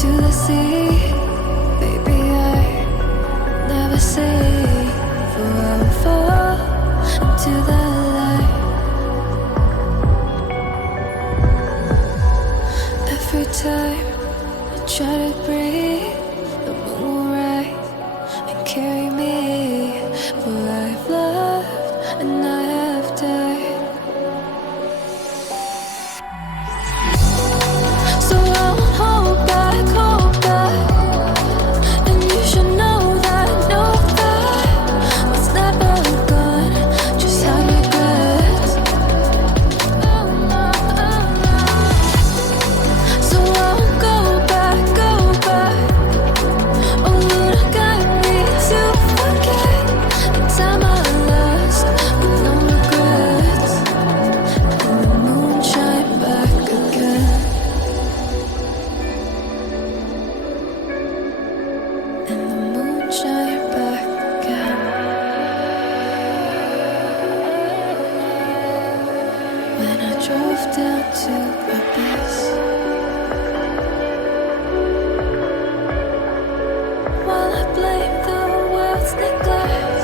to the sea. Baby, I never say for I will fall into the light. Every time I try to breathe, the moon will rise and carry me. For I've loved and I have died. So I won't hold back, hold back. And you should know that what's never gone just have regrets. So I won't go back, go back. Oh, you don't got me to forget the time I lost with no regrets. And the moon shine back again. And the moon shine back again. When I drove down to Abyss, while I blame the world's neglect,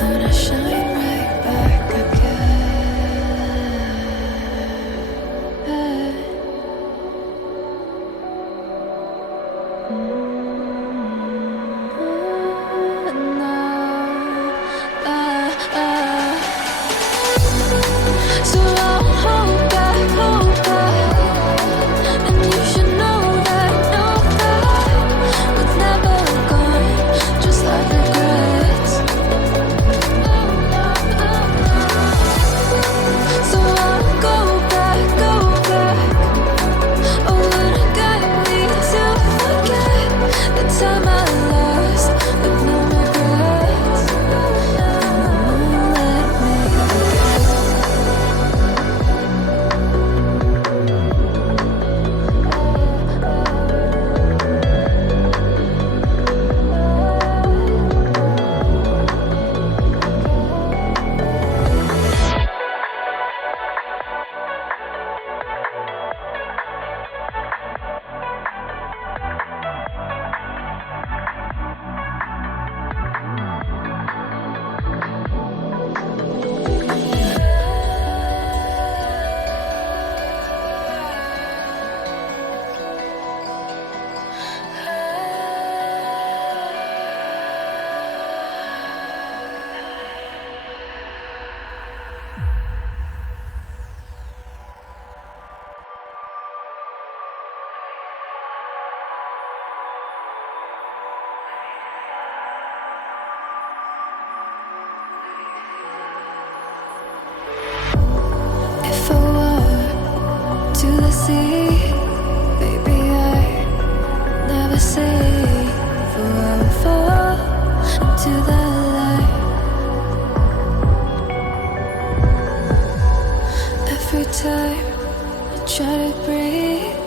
Lord, I shine right back again. So I'll hold back, hold back. And you should know that what's never gone just like regrets. So I'll go back, go back. Oh, would have got me to forget the time I lost with no regrets. And the moon let me forget. If I walk to the sea, baby, I never say for I will fall into the light. Every time I try to breathe,